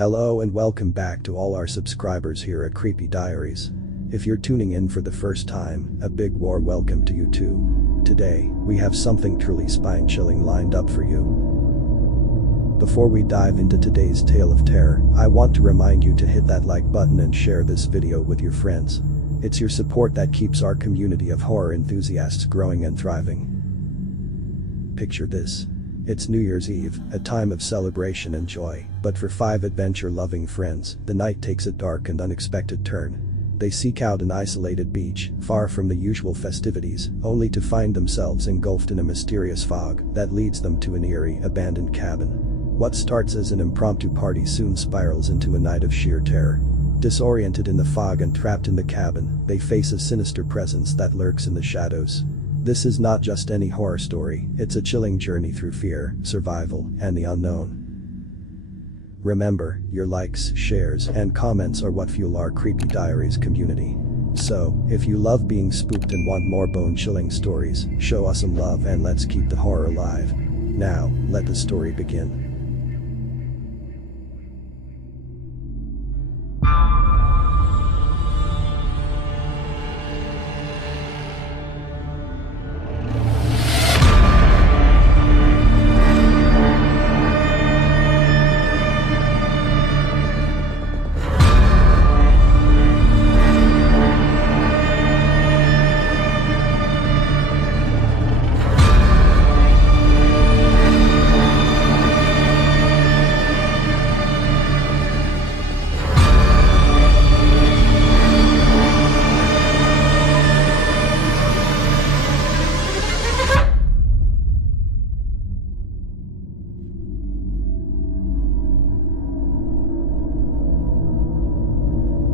Hello and welcome back to all our subscribers here at Creepy Diaries. If you're tuning in for the first time, a big warm welcome to you too. Today, we have something truly spine-chilling lined up for you. Before we dive into today's tale of terror, I want to remind you to hit that like button and share this video with your friends. It's your support that keeps our community of horror enthusiasts growing and thriving. Picture this. It's New Year's Eve, a time of celebration and joy, but for 5 adventure-loving friends, the night takes a dark and unexpected turn. They seek out an isolated beach, far from the usual festivities, only to find themselves engulfed in a mysterious fog that leads them to an eerie, abandoned cabin. What starts as an impromptu party soon spirals into a night of sheer terror. Disoriented in the fog and trapped in the cabin, they face a sinister presence that lurks in the shadows. This is not just any horror story, it's a chilling journey through fear, survival, and the unknown. Remember, your likes, shares, and comments are what fuel our Creepy Diaries community. So, if you love being spooked and want more bone-chilling stories, show us some love and let's keep the horror alive. Now, let the story begin.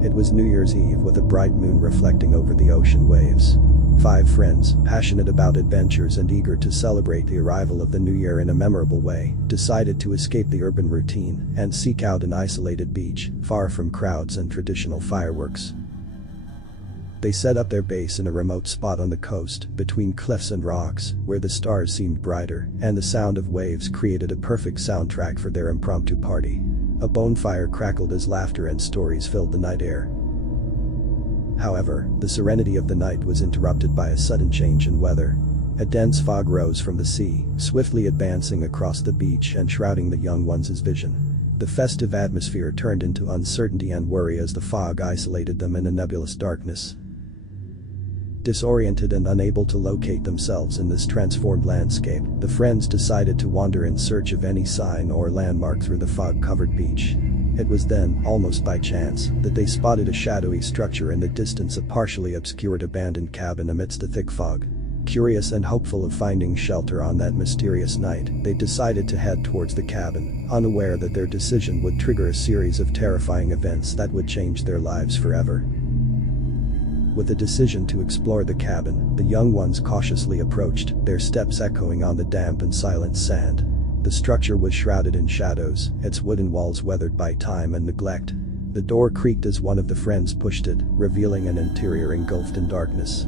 It was New Year's Eve with a bright moon reflecting over the ocean waves. 5 friends, passionate about adventures and eager to celebrate the arrival of the new year in a memorable way, decided to escape the urban routine and seek out an isolated beach, far from crowds and traditional fireworks. They set up their base in a remote spot on the coast, between cliffs and rocks, where the stars seemed brighter, and the sound of waves created a perfect soundtrack for their impromptu party. A bonfire crackled as laughter and stories filled the night air. However, the serenity of the night was interrupted by a sudden change in weather. A dense fog rose from the sea, swiftly advancing across the beach and shrouding the young ones' vision. The festive atmosphere turned into uncertainty and worry as the fog isolated them in a nebulous darkness. Disoriented and unable to locate themselves in this transformed landscape, the friends decided to wander in search of any sign or landmark through the fog-covered beach. It was then, almost by chance, that they spotted a shadowy structure in the distance, a partially obscured abandoned cabin amidst the thick fog. Curious and hopeful of finding shelter on that mysterious night, they decided to head towards the cabin, unaware that their decision would trigger a series of terrifying events that would change their lives forever. With the decision to explore the cabin, the young ones cautiously approached, their steps echoing on the damp and silent sand. The structure was shrouded in shadows, its wooden walls weathered by time and neglect. The door creaked as one of the friends pushed it, revealing an interior engulfed in darkness.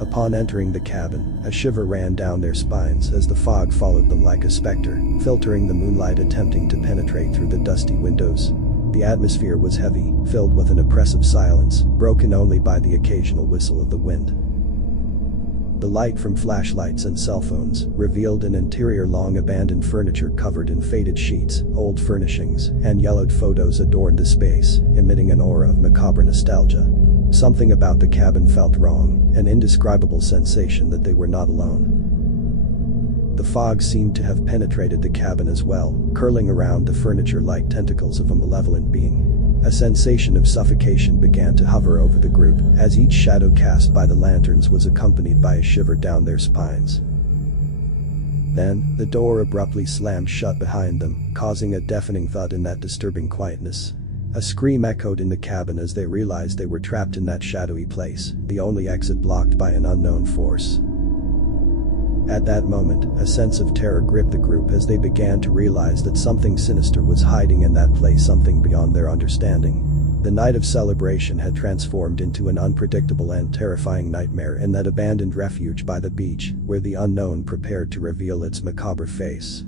Upon entering the cabin, a shiver ran down their spines as the fog followed them like a specter, filtering the moonlight attempting to penetrate through the dusty windows. The atmosphere was heavy, filled with an oppressive silence, broken only by the occasional whistle of the wind. The light from flashlights and cell phones revealed an interior long abandoned furniture covered in faded sheets, old furnishings, and yellowed photos adorned the space, emitting an aura of macabre nostalgia. Something about the cabin felt wrong, an indescribable sensation that they were not alone. The fog seemed to have penetrated the cabin as well, curling around the furniture like tentacles of a malevolent being. A sensation of suffocation began to hover over the group, as each shadow cast by the lanterns was accompanied by a shiver down their spines. Then, the door abruptly slammed shut behind them, causing a deafening thud in that disturbing quietness. A scream echoed in the cabin as they realized they were trapped in that shadowy place, the only exit blocked by an unknown force. At that moment, a sense of terror gripped the group as they began to realize that something sinister was hiding in that place, something beyond their understanding. The night of celebration had transformed into an unpredictable and terrifying nightmare in that abandoned refuge by the beach, where the unknown prepared to reveal its macabre face.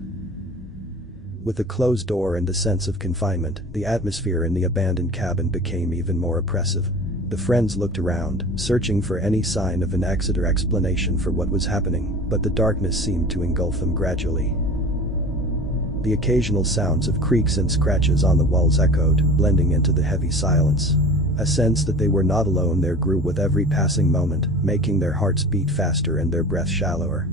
With the closed door and the sense of confinement, the atmosphere in the abandoned cabin became even more oppressive. The friends looked around, searching for any sign of an exit or explanation for what was happening, but the darkness seemed to engulf them gradually. The occasional sounds of creaks and scratches on the walls echoed, blending into the heavy silence. A sense that they were not alone there grew with every passing moment, making their hearts beat faster and their breath shallower.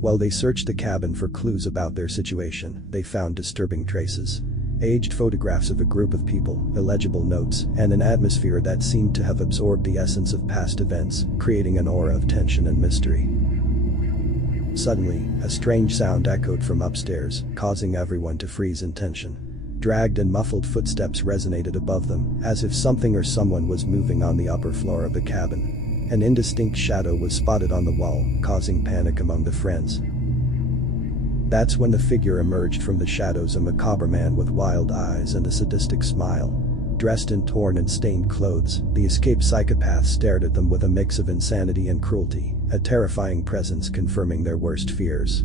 While they searched the cabin for clues about their situation, they found disturbing traces. Aged photographs of a group of people, illegible notes, and an atmosphere that seemed to have absorbed the essence of past events, creating an aura of tension and mystery. Suddenly, a strange sound echoed from upstairs, causing everyone to freeze in tension. Dragged and muffled footsteps resonated above them, as if something or someone was moving on the upper floor of the cabin. An indistinct shadow was spotted on the wall, causing panic among the friends. That's when the figure emerged from the shadows, a macabre man with wild eyes and a sadistic smile. Dressed in torn and stained clothes, the escaped psychopath stared at them with a mix of insanity and cruelty, a terrifying presence confirming their worst fears.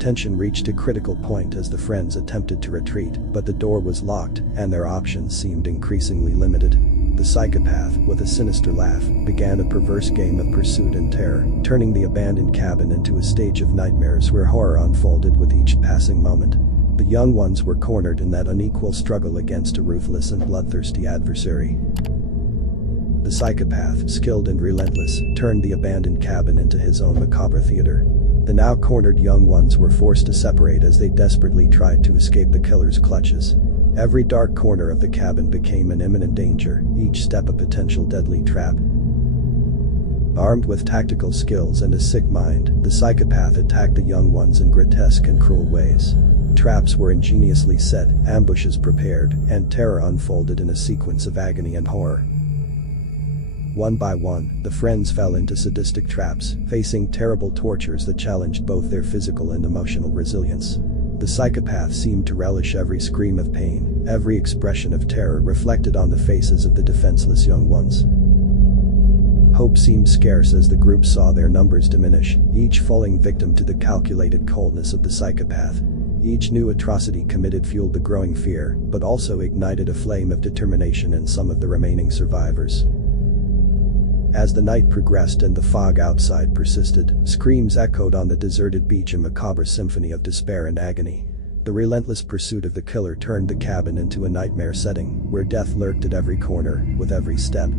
Tension reached a critical point as the friends attempted to retreat, but the door was locked, and their options seemed increasingly limited. The psychopath, with a sinister laugh, began a perverse game of pursuit and terror, turning the abandoned cabin into a stage of nightmares where horror unfolded with each passing moment. The young ones were cornered in that unequal struggle against a ruthless and bloodthirsty adversary. The psychopath, skilled and relentless, turned the abandoned cabin into his own macabre theater. The now cornered young ones were forced to separate as they desperately tried to escape the killer's clutches. Every dark corner of the cabin became an imminent danger, each step a potential deadly trap. Armed with tactical skills and a sick mind, the psychopath attacked the young ones in grotesque and cruel ways. Traps were ingeniously set, ambushes prepared, and terror unfolded in a sequence of agony and horror. One by one, the friends fell into sadistic traps, facing terrible tortures that challenged both their physical and emotional resilience. The psychopath seemed to relish every scream of pain, every expression of terror reflected on the faces of the defenseless young ones. Hope seemed scarce as the group saw their numbers diminish, each falling victim to the calculated coldness of the psychopath. Each new atrocity committed fueled the growing fear, but also ignited a flame of determination in some of the remaining survivors. As the night progressed and the fog outside persisted, screams echoed on the deserted beach, a macabre symphony of despair and agony. The relentless pursuit of the killer turned the cabin into a nightmare setting, where death lurked at every corner, with every step.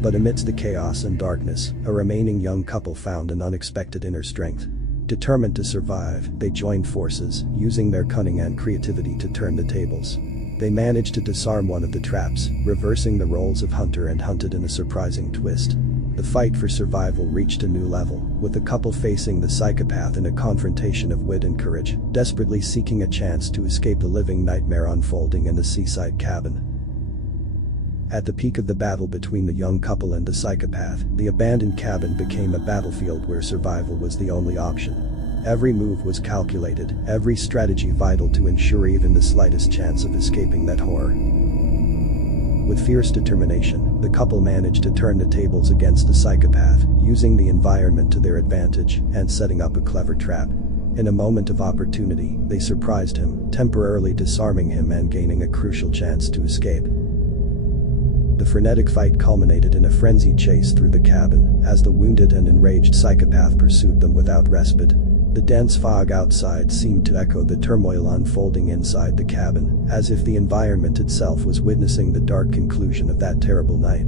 But amidst the chaos and darkness, a remaining young couple found an unexpected inner strength. Determined to survive, they joined forces, using their cunning and creativity to turn the tables. They managed to disarm one of the traps, reversing the roles of hunter and hunted in a surprising twist. The fight for survival reached a new level, with the couple facing the psychopath in a confrontation of wit and courage, desperately seeking a chance to escape the living nightmare unfolding in the seaside cabin. At the peak of the battle between the young couple and the psychopath, the abandoned cabin became a battlefield where survival was the only option. Every move was calculated, every strategy vital to ensure even the slightest chance of escaping that horror. With fierce determination, the couple managed to turn the tables against the psychopath, using the environment to their advantage and setting up a clever trap. In a moment of opportunity, they surprised him, temporarily disarming him and gaining a crucial chance to escape. The frenetic fight culminated in a frenzied chase through the cabin, as the wounded and enraged psychopath pursued them without respite. The dense fog outside seemed to echo the turmoil unfolding inside the cabin, as if the environment itself was witnessing the dark conclusion of that terrible night.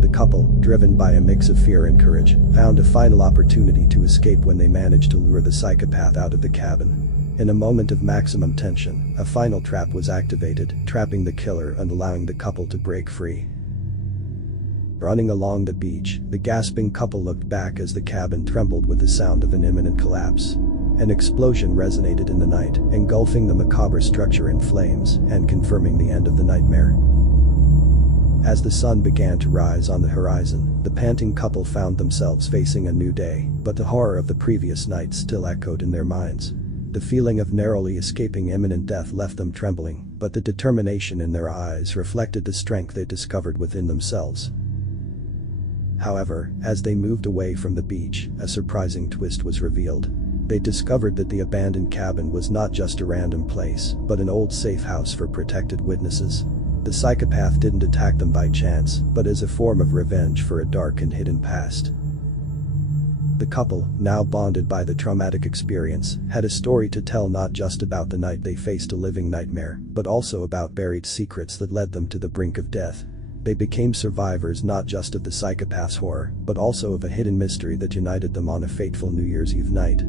The couple, driven by a mix of fear and courage, found a final opportunity to escape when they managed to lure the psychopath out of the cabin. In a moment of maximum tension, a final trap was activated, trapping the killer and allowing the couple to break free. Running along the beach, the gasping couple looked back as the cabin trembled with the sound of an imminent collapse. An explosion resonated in the night, engulfing the macabre structure in flames and confirming the end of the nightmare. As the sun began to rise on the horizon, the panting couple found themselves facing a new day, but the horror of the previous night still echoed in their minds. The feeling of narrowly escaping imminent death left them trembling, but the determination in their eyes reflected the strength they discovered within themselves. However, as they moved away from the beach, a surprising twist was revealed. They discovered that the abandoned cabin was not just a random place, but an old safe house for protected witnesses. The psychopath didn't attack them by chance, but as a form of revenge for a dark and hidden past. The couple, now bonded by the traumatic experience, had a story to tell, not just about the night they faced a living nightmare, but also about buried secrets that led them to the brink of death. They became survivors not just of the psychopath's horror, but also of a hidden mystery that united them on a fateful New Year's Eve night.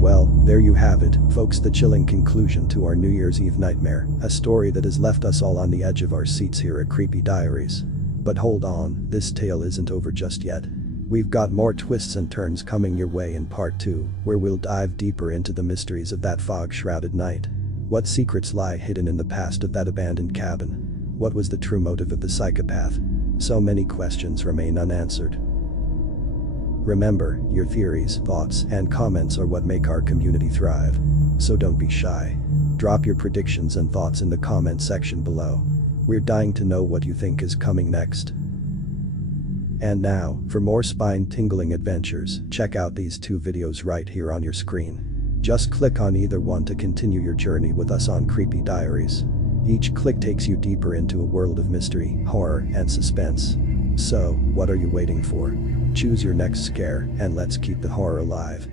Well, there you have it, folks, the chilling conclusion to our New Year's Eve nightmare, a story that has left us all on the edge of our seats here at Creepy Diaries. But hold on, this tale isn't over just yet. We've got more twists and turns coming your way in part 2, where we'll dive deeper into the mysteries of that fog-shrouded night. What secrets lie hidden in the past of that abandoned cabin? What was the true motive of the psychopath? So many questions remain unanswered. Remember, your theories, thoughts, and comments are what make our community thrive. So don't be shy. Drop your predictions and thoughts in the comment section below. We're dying to know what you think is coming next. And now, for more spine-tingling adventures, check out these 2 videos right here on your screen. Just click on either one to continue your journey with us on Creepy Diaries. Each click takes you deeper into a world of mystery, horror, and suspense. So, what are you waiting for? Choose your next scare, and let's keep the horror alive.